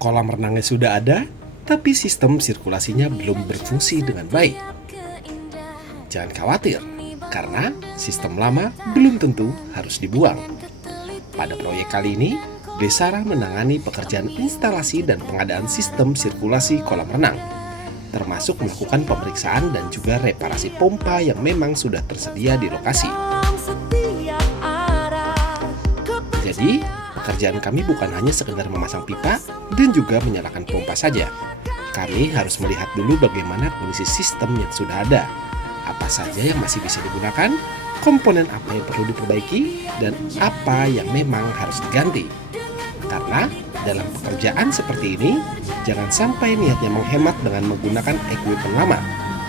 Kolam renangnya sudah ada, tapi sistem sirkulasinya belum berfungsi dengan baik. Jangan khawatir, karena sistem lama belum tentu harus dibuang. Pada proyek kali ini, Desara menangani pekerjaan instalasi dan pengadaan sistem sirkulasi kolam renang, termasuk melakukan pemeriksaan dan juga reparasi pompa yang memang sudah tersedia di lokasi. Jadi, pekerjaan kami bukan hanya sekedar memasang pipa dan juga menyalakan pompa saja. Kami harus melihat dulu bagaimana kondisi sistem yang sudah ada, apa saja yang masih bisa digunakan, komponen apa yang perlu diperbaiki, dan apa yang memang harus diganti. Karena dalam pekerjaan seperti ini, jangan sampai niatnya menghemat dengan menggunakan equipment lama,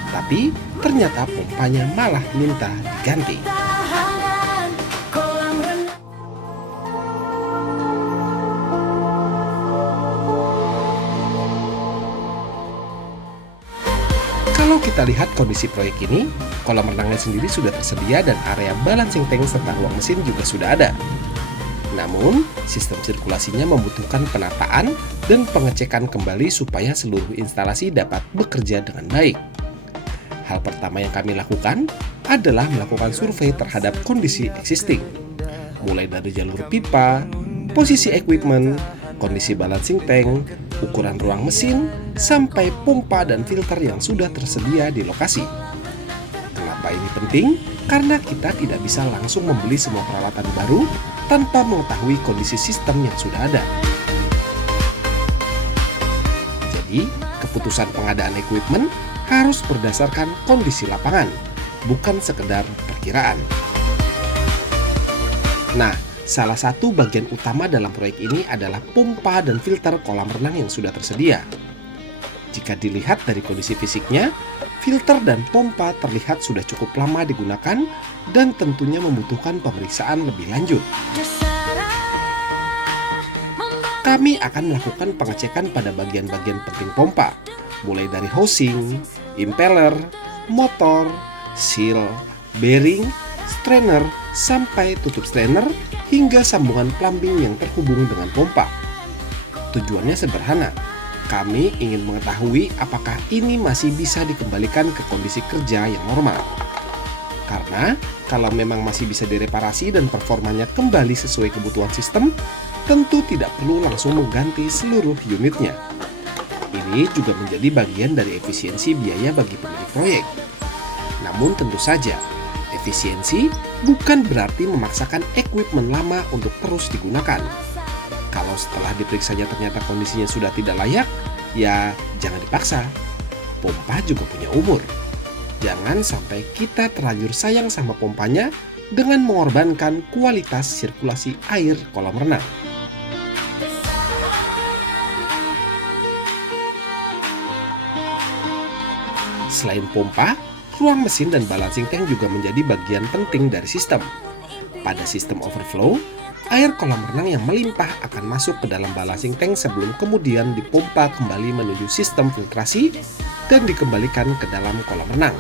tapi ternyata pompanya malah minta diganti. Kalau kita lihat kondisi proyek ini, kolam renangnya sendiri sudah tersedia dan area balancing tank serta ruang mesin juga sudah ada. Namun, sistem sirkulasinya membutuhkan penataan dan pengecekan kembali supaya seluruh instalasi dapat bekerja dengan baik. Hal pertama yang kami lakukan adalah melakukan survei terhadap kondisi existing, mulai dari jalur pipa, posisi equipment, kondisi balancing tank, ukuran ruang mesin, sampai pompa dan filter yang sudah tersedia di lokasi. Kenapa ini penting? Karena kita tidak bisa langsung membeli semua peralatan baru tanpa mengetahui kondisi sistem yang sudah ada. Jadi, keputusan pengadaan equipment harus berdasarkan kondisi lapangan, bukan sekedar perkiraan. Nah, salah satu bagian utama dalam proyek ini adalah pompa dan filter kolam renang yang sudah tersedia. Jika dilihat dari kondisi fisiknya, filter dan pompa terlihat sudah cukup lama digunakan dan tentunya membutuhkan pemeriksaan lebih lanjut. Kami akan melakukan pengecekan pada bagian-bagian penting pompa, mulai dari housing, impeller, motor, seal, bearing, strainer, sampai tutup strainer hingga sambungan plumbing yang terhubung dengan pompa. Tujuannya sederhana, kami ingin mengetahui apakah ini masih bisa dikembalikan ke kondisi kerja yang normal. Karena kalau memang masih bisa direparasi dan performanya kembali sesuai kebutuhan sistem, tentu tidak perlu langsung mengganti seluruh unitnya. Ini juga menjadi bagian dari efisiensi biaya bagi pemilik proyek. Namun tentu saja, efisiensi bukan berarti memaksakan equipment lama untuk terus digunakan. Kalau setelah diperiksanya ternyata kondisinya sudah tidak layak, ya jangan dipaksa. Pompa juga punya umur. Jangan sampai kita terlanjur sayang sama pompanya dengan mengorbankan kualitas sirkulasi air kolam renang. Selain pompa, ruang mesin dan balancing tank juga menjadi bagian penting dari sistem. Pada sistem overflow, air kolam renang yang melimpah akan masuk ke dalam balancing tank sebelum kemudian dipompa kembali menuju sistem filtrasi dan dikembalikan ke dalam kolam renang.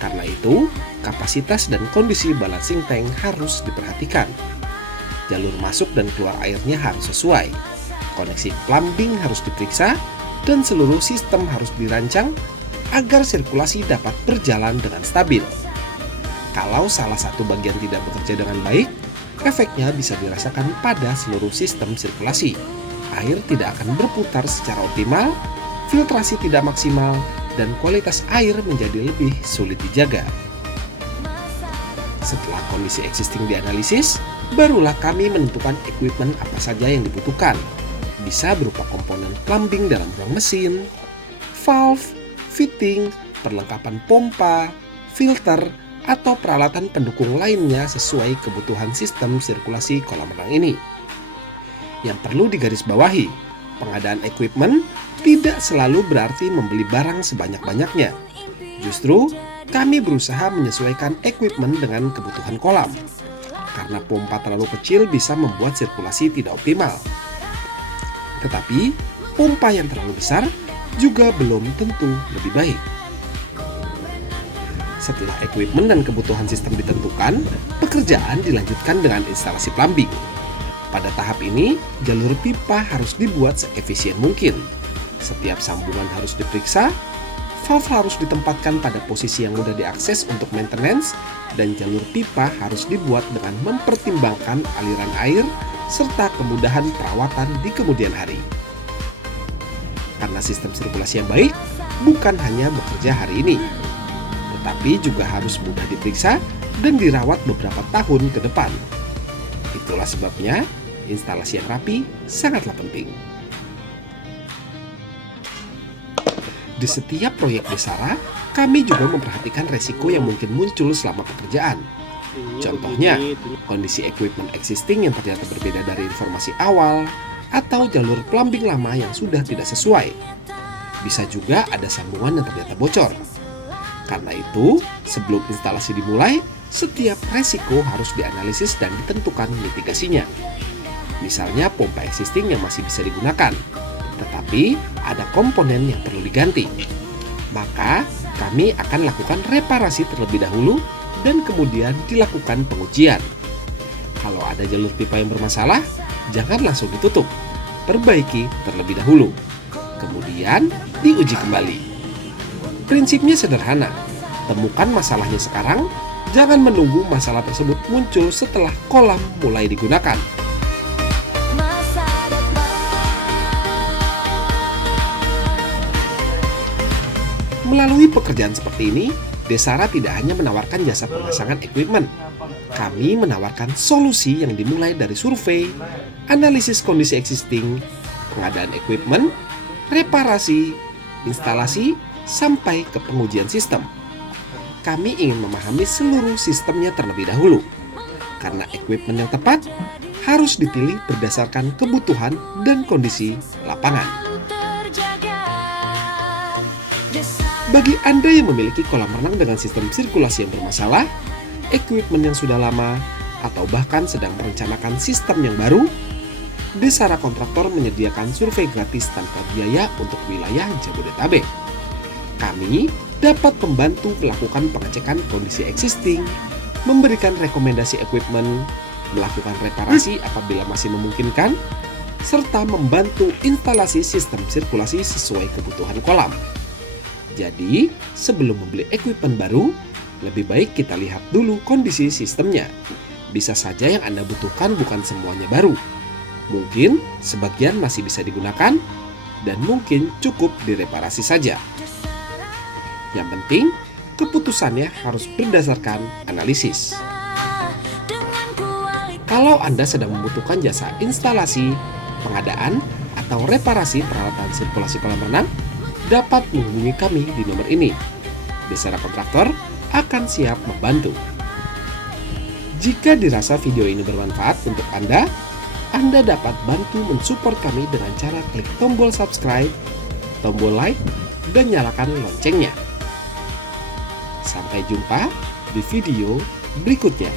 Karena itu, kapasitas dan kondisi balancing tank harus diperhatikan. Jalur masuk dan keluar airnya harus sesuai. Koneksi plumbing harus diperiksa dan seluruh sistem harus dirancang agar sirkulasi dapat berjalan dengan stabil. Kalau salah satu bagian tidak bekerja dengan baik, efeknya bisa dirasakan pada seluruh sistem sirkulasi. Air tidak akan berputar secara optimal, filtrasi tidak maksimal, dan kualitas air menjadi lebih sulit dijaga. Setelah kondisi existing dianalisis, barulah kami menentukan equipment apa saja yang dibutuhkan. Bisa berupa komponen plumbing dalam ruang mesin, valve, fitting, perlengkapan pompa, filter, atau peralatan pendukung lainnya sesuai kebutuhan sistem sirkulasi kolam renang ini. Yang perlu digarisbawahi, pengadaan equipment tidak selalu berarti membeli barang sebanyak-banyaknya. Justru, kami berusaha menyesuaikan equipment dengan kebutuhan kolam. Karena pompa terlalu kecil bisa membuat sirkulasi tidak optimal. Tetapi, pompa yang terlalu besar juga belum tentu lebih baik. Setelah equipment dan kebutuhan sistem ditentukan, pekerjaan dilanjutkan dengan instalasi plumbing. Pada tahap ini, jalur pipa harus dibuat seefisien mungkin. Setiap sambungan harus diperiksa, valve harus ditempatkan pada posisi yang mudah diakses untuk maintenance, dan jalur pipa harus dibuat dengan mempertimbangkan aliran air serta kemudahan perawatan di kemudian hari. Karena sistem sirkulasi yang baik bukan hanya bekerja hari ini, tetapi juga harus mudah diperiksa dan dirawat beberapa tahun ke depan. Itulah sebabnya instalasi yang rapi sangatlah penting. Di setiap proyek Desara, kami juga memperhatikan resiko yang mungkin muncul selama pekerjaan. Contohnya, kondisi equipment existing yang ternyata berbeda dari informasi awal, atau jalur plumbing lama yang sudah tidak sesuai. Bisa juga ada sambungan yang ternyata bocor. Karena itu, sebelum instalasi dimulai, setiap resiko harus dianalisis dan ditentukan mitigasinya. Misalnya pompa existing yang masih bisa digunakan, tetapi ada komponen yang perlu diganti. Maka, kami akan lakukan reparasi terlebih dahulu dan kemudian dilakukan pengujian. Kalau ada jalur pipa yang bermasalah, jangan langsung ditutup. Perbaiki terlebih dahulu. Kemudian diuji kembali. Prinsipnya sederhana. Temukan masalahnya sekarang, jangan menunggu masalah tersebut muncul setelah kolam mulai digunakan. Melalui pekerjaan seperti ini, Desara tidak hanya menawarkan jasa pemasangan equipment. Kami menawarkan solusi yang dimulai dari survei, analisis kondisi existing, pengadaan equipment, reparasi, instalasi, sampai ke pengujian sistem. Kami ingin memahami seluruh sistemnya terlebih dahulu. Karena equipment yang tepat harus dipilih berdasarkan kebutuhan dan kondisi lapangan. Bagi Anda yang memiliki kolam renang dengan sistem sirkulasi yang bermasalah, equipment yang sudah lama, atau bahkan sedang merencanakan sistem yang baru, Desara Kontraktor menyediakan survei gratis tanpa biaya untuk wilayah Jabodetabek. Kami dapat membantu melakukan pengecekan kondisi existing, memberikan rekomendasi equipment, melakukan reparasi apabila masih memungkinkan, serta membantu instalasi sistem sirkulasi sesuai kebutuhan kolam. Jadi, sebelum membeli equipment baru, lebih baik kita lihat dulu kondisi sistemnya. Bisa saja yang Anda butuhkan bukan semuanya baru. Mungkin sebagian masih bisa digunakan, dan mungkin cukup direparasi saja. Yang penting, keputusannya harus berdasarkan analisis. Kalau Anda sedang membutuhkan jasa instalasi, pengadaan, atau reparasi peralatan sirkulasi kolam renang, dapat menghubungi kami di nomor ini. Desara Kontraktor akan siap membantu. Jika dirasa video ini bermanfaat untuk Anda dapat bantu mensupport kami dengan cara klik tombol subscribe, tombol like, dan nyalakan loncengnya. Sampai jumpa di video berikutnya.